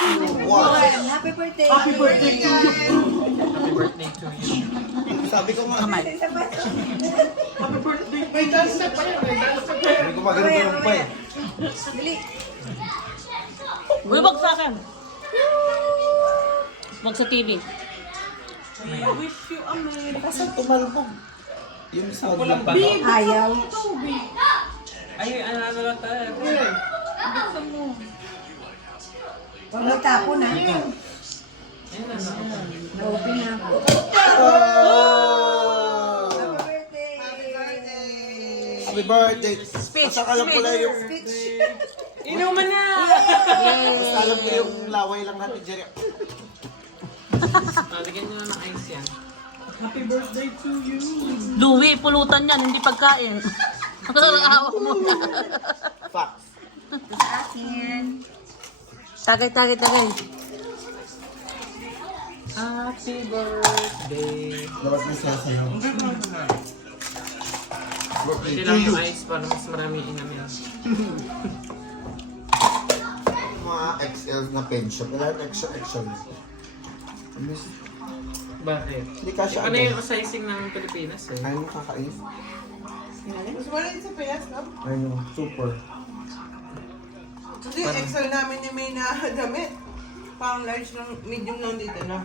What? Happy birthday. Happy birthday to you. Happy birthday to you. Sabi ko nga. Kamay. Happy birthday. May dance step pa yan. May dance step pa yan. Sabi ko magano'n pa eh. Dali. Uy, wag sa akin. Wag sa TV. I wish you a merry Kasan tumalbog? Yung sound Walang lang. bato. Ayaw. Ay, ano lang tayo. Wala tapo na. Ayun na. Na-open na ako. Oh! Happy birthday. Happy birthday! Speech, Basta alam ko lang yung... Inuman na! Basta alam ko yung laway lang natin, Jerry. Lagyan nyo na ng ice yan. Happy birthday to you. Louie, pulutan yan, hindi pagkain. Awa mo na. Facts. Sa akin. Tagay. Happy birthday! Dapat may sasayaw. Hindi lang yung ice para mas marami inamin. Mga XL na pension. Wala na XL. Bakit? Hindi ka siya Ano yung sizing ng Pilipinas eh? Ayaw mo kakain? Mas wala din sa Pinas, no? Ayaw, super. Kasi XL namin yung may nakadamit. Parang large lang, medium lang dito na.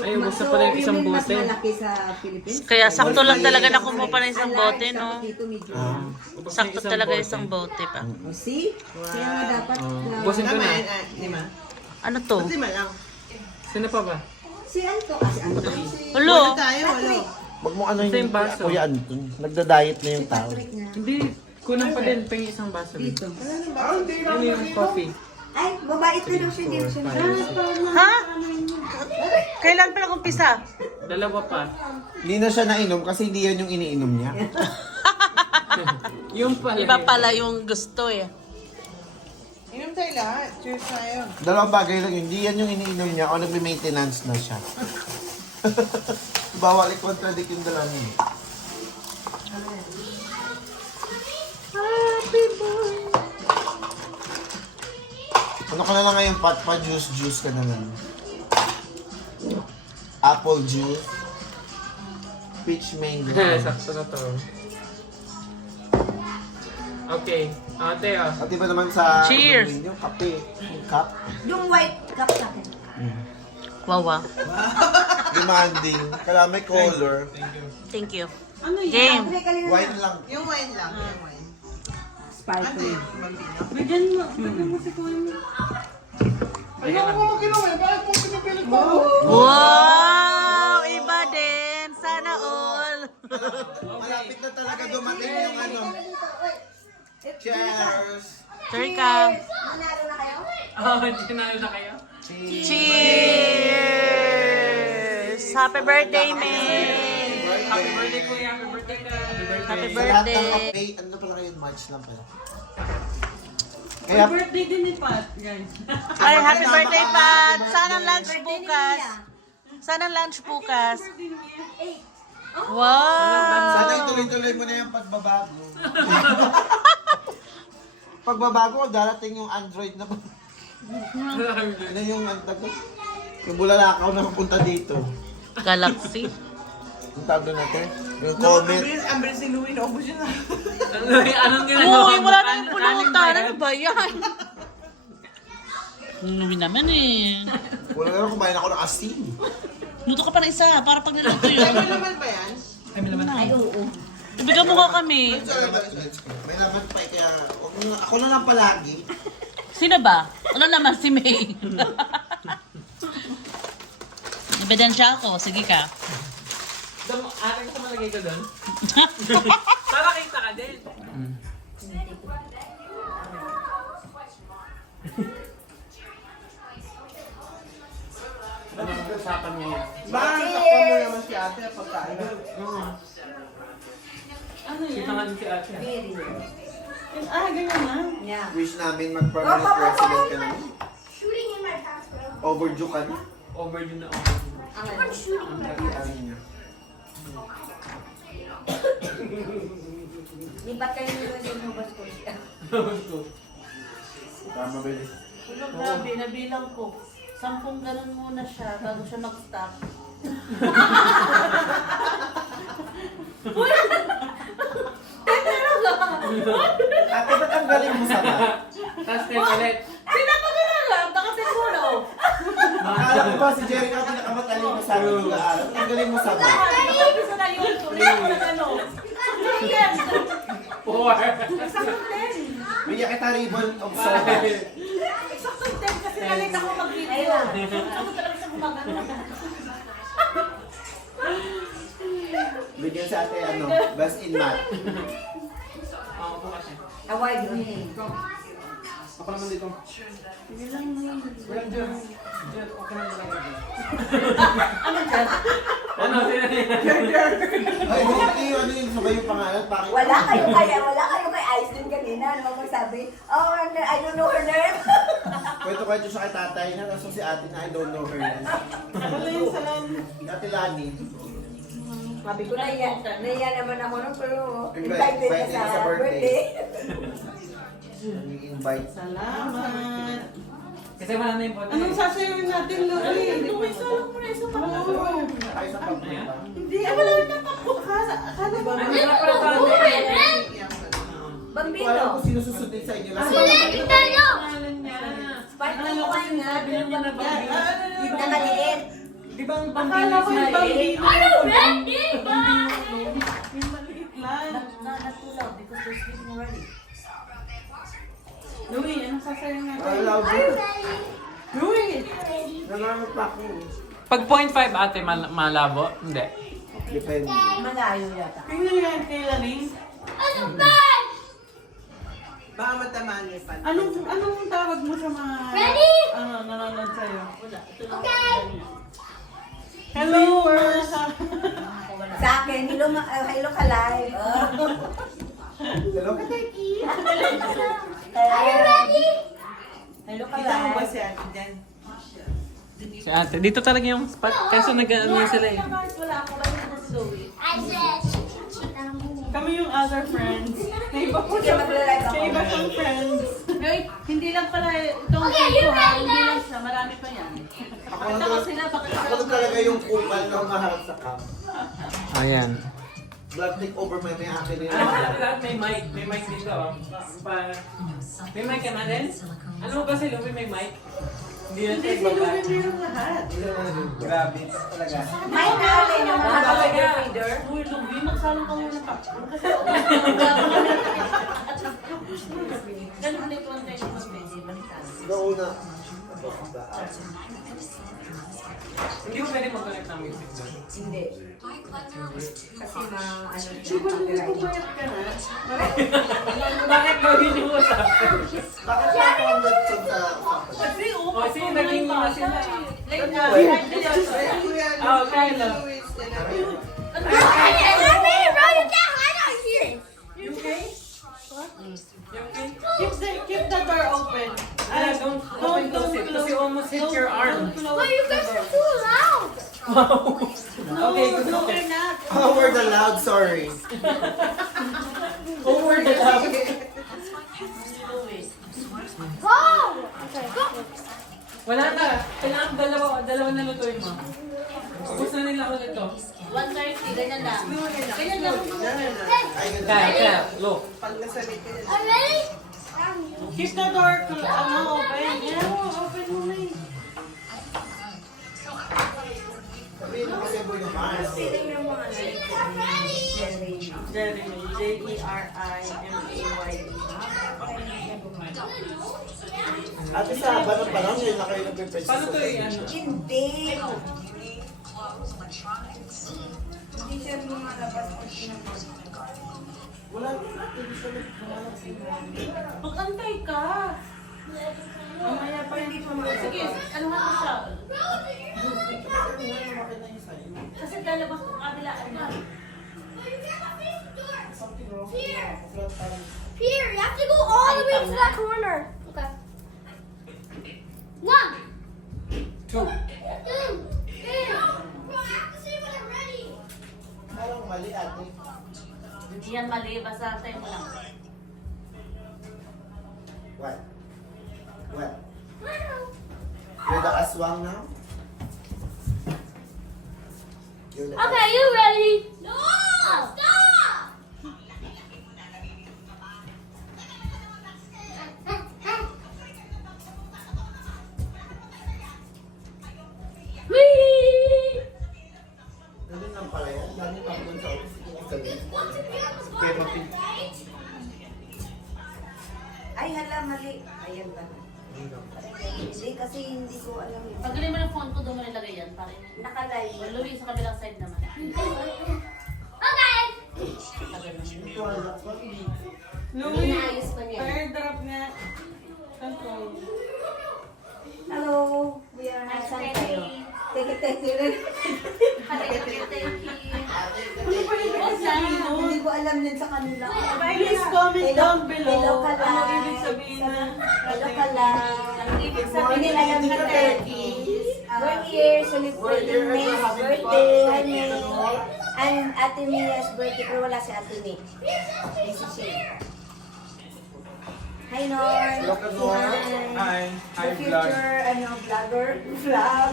Ay, gusto pala yung isang Yung mas bote. malaki sa Philippines. Kaya sakto lang talaga na kumuha pa ng isang bote, no? Dito medyo. Ubus na Sakto isang talaga bote. isang bote pa. Oh, see? Kaya nga dapat na... Ubusin ko Tama na. yan, 5. Ano to? Ba't 5 lang? Sino pa ba? Si Anto. Ah, si Anto. Hulo! Wala tayo, wala. Wag mo ano Ito yung yung baso. Kuya Anton. Nagda-diet na yung tao. Patrick na. Hindi. Kulang pa din. Pengi isang baso. Dito. Ano yung coffee? Ay, mabait na daw siya. Hindi siya Ha? Kailan pa nag-umpisa? Dalawa pa. Hindi na siya nainom kasi hindi yan yung iniinom niya. Yung pala. Iba pala yung gusto eh. Inom tayo lahat. Cheers tayo. Dalawang bagay lang yun. Hindi yan yung iniinom niya o nagme-maintenance na siya. Bawal i-contradict yung dalawa niya. Ano ka na lang ngayon, Pat? Pa-juice ka na lang. Apple juice. Peach mango. Sakto na to. Okay. Ate ah. At iba naman sa... Cheers! Yung kape. Yung cup. Yung white cup sa akin. Wawa. Demanding. Kailangan may color. Thank you. Ano yan? Game. Wine lang. Yung wine lang, yung wine. Sparkling. Bambino. Bigyan mo si Kuya. Ayan na. Wow! Iba din. Sana all. Malapit na talaga dumating yung ano. Cheers! Turka. Nanalo na kayo? Oh, tinalo na kayo? Cheers! Happy birthday, May! Happy birthday kuya. Happy birthday ka. Happy Sa lahat ng birthday. update, ano pala kayo? March lang pala. Happy Kaya, birthday din ni Pat, guys. Ay, happy birthday, Pat! Sana lunch bukas. Sana lunch bukas. Wow! sana ituloy-tuloy mo na yung pagbabago. Pagbabago, darating yung Android na ano yung antag yung bulalakaw na pupunta dito. Galaxy. Yung tawag doon natin. Yung No, comment. ang bilis si Louie, naubos yun na. Anong ginagawa Uy, mo? wala na yung Kanin pulutan. ba yan? Ano ba yan? Nuwi naman eh. Wala na kumain ako ng asin. Luto ka pa ng isa para pag niluto yun. May laman ba yan? Ay, oo. Ibigyan mo ka kami. May laman pa kaya ako na lang palagi. Sino ba? Ano naman si May? Ebidensya ako. Sige ka. Ate ko malagay ko doon. Para kita ka din. Ano ang usapan niya yan? Baka takpan mo naman si ate pagkain. Ano yan? Kita nga din si ate. Very good. Ganyan na. Yeah. Wish namin mag-permanent president ka na. Overdue ka na. Overdue na overdue. Ang dali niya. Di ba't kayo nila yung hubas ko siya? Tama ba yun? Pero grabe, nabilang ko. 10 ganun muna siya bago siya mag-stop. Ate, ba't ang galing mo sa math? Tapos tayo ulit. Pinapagana lang, nakasiguro. Akala ko ba si Jericho ang pinakamataling mo sa akin mag-aaral? Ang galing mo sa math. Isa na yun, tuloy ako na gano'n. Yan, 4. sakto 10. Bigyan kita ribbon of service. Sakto 10 kasi nalit ako mag-video. Ako talaga siya gumagano. Bigyan sa ate, best in math. Oo, bukas siya. Award winning. Ako naman dito. Walang dyan. Dyan, okay naman lang dyan. Ano, sino Ay, hindi yung sabay yung pangalan. Bakit? Wala kayo kay Ice din kanina. Ano bang magsabi? Oh, I don't know her name. Kwento-kwento siya kay tatay na, tapos si ate na I don't know her name. Wala yung salam. Ate Lani. Sabi ko, naiya naman ako nun, pero Invited invited ka ka sa sa birthday. birthday. Nag-invite. Salamat. Kasi wala na yung photo. Anong sasayawin natin, Lori? Isa lang muna, isa pa lang. Ay, sa pagpunta. Hindi, wala na pa. Akala ba? Ano na pala paano? Hindi ko alam Bambino. kung sino susundin sa inyo. Kasi Pangalan niya. Sparkle ko kayo nga. Sabi mo na ba? Na maliit. Di ba ang Akala ko yung bambino? bambino. Yung maliit lang. Natulaw because they're sleeping already. Louie, anong sasayawin natin? Wala ko. Louie! Nangangat pa ako. Pag 0.5 ate, malabo? Hindi. Depende. Malayo yata. Tingnan yan kay Laning. Baka matamaan niya pa. Anong tawag mo sa mga nanonood sa'yo? Wala. Ito lang. Hello, mga Sa akin, hello ka live. Hello, Kateki. Are you ready? Hello ka Kita mo ba live. si Ate Jen? Si ate, dito talaga yung spot. Kaso nag-ano sila eh. Wala ako ba yung Zoe? Kami yung other friends. May iba po Sige, siya. magla-live ako. May iba siyang friends. Wait, hindi lang pala itong video ha. Hindi lang siya. Marami pa yan. Ako Pakita ko sila. Bakit Ako na talaga yung kupal na humaharap sa cam. Ayan. Blood take over may akin rin. Lahat may mic. May mic dito. May mic ka na din? Ano ba si Lupi may mic? Hindi na siya Hindi baba. meron lahat. Grabe, talaga. May namin yung mga Talaga. reader. Uy, Lubi, magsalang ka muna pa. Ganun na ito ang tayo ng baby. Balikan. Noong na. Hindi mo pwede mag-connect ng music doon. Hindi. Kasi Di ba copyright. nagpupayat ka na? Bakit ba hindi mo sa Bakit siya ako ang nag-sub sa Kasi O, sige, naging mga sila. Like, Oh, Kylo. You okay? Keep the door open. Don't close it. Kasi almost hit your arm. Okay, good. No, we're not. Over the loud, sorry. Over the top. Wala na. Kailangan dalawa na lutuin mo. Ubus na nila ulit to. 1:30, ganyan lang. Ganyan lang. Kaya, look. Pag nasabi ka na. Keep the door open. Yeah, open mo na eh. Sabihin mo kasi boy yung Mars. Jerry. Jerry. Ate sa Bano pa lang, yun na kayo nagpe-press. Paano to ano? Hindi. Hindi siya lumalabas pag sinabas. Wala. Hindi siya nagpapalap. Mag-antay ka. Mamaya pa hindi pa mga... Sige, ano nga mo siya? Kasi lalabas ko kabila. Here, you have to go all the way to that corner. Okay. 1, 2. 2, 3. Parang mali ate. Hindi yan mali. Basta tayo mo lang. What? What? You're the aswang now? You're the Okay, you ready? No! Stop! Whee! Ganun lang pala yan. Dami pa ako dun sa office. Kaya mapin. Ay, hala, mali. Ayan ba? Hindi, kasi hindi ko alam yun. Pagaling mo ng phone ko, doon mo nilagay yan. Para Nakalive. Louie, sa kabilang side naman. Okay! Louie, Inaayos pa niya. airdrop nga. Control. Hello, we are saan tayo? Teke rin. Hindi ko alam din sa kanila. Please comment down below. Hello ka lang. Ano ibig sabihin na? Hello ka lang. Ibig Hindi sabihin alam na ka turkey. We're here celebrating May's birthday. Hi, May. And Ate Mia's birthday. Pero wala si Ate May. May si Shay. Hi, Norm. Hello ka, Norm. Hi. Hi, The future, vlogger. Vlog.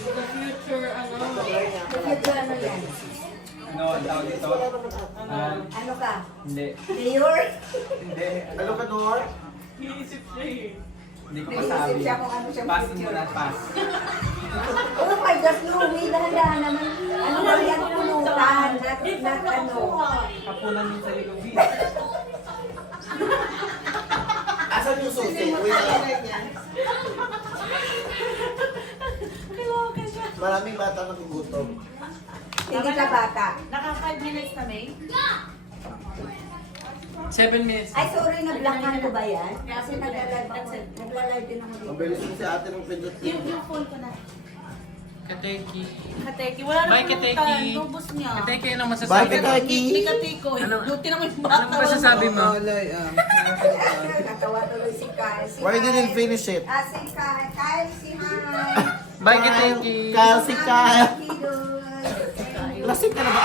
The future, The future, ano yan? Ano, ang tawag dito? Ano ka? Hindi. Mayor? Hindi. Hello ka, Nor? Iisip siya eh. Hindi ko Nag-iisip masabi. siya kung ano siyang Pass future. muna, pass. Oh my gosh, Louie, dahan-dahan naman. Ano ba yan? Pulutan. Not ano. Kapunan yun sa Louie. Asan yung susi? Uy, maraming bata nagugutom. Hindi ka bata. Naka 5 minutes na, May? 7 minutes. Ay, sorry, nablockhan ko ba yan? Kasi nagla-live ako. Nagla-live din ako dito. Mabilis mo si ate ng pindot. Yung phone ko na. Kateki. Kateki, wala na Bye, pulutan. Kateki. Lubos niya. Kateki, anong Bye, masasabi mo? Kateki. Ni Katiko. Ano? Buti naman yung Anong masasabi mo? Natawa tuloy si Kyle. Si Why didn't finish it? Si Kyle. Kyle, si hi. Bye, Kateki. Kyle, si Kyle. Kiddos. Lasing ka na ba?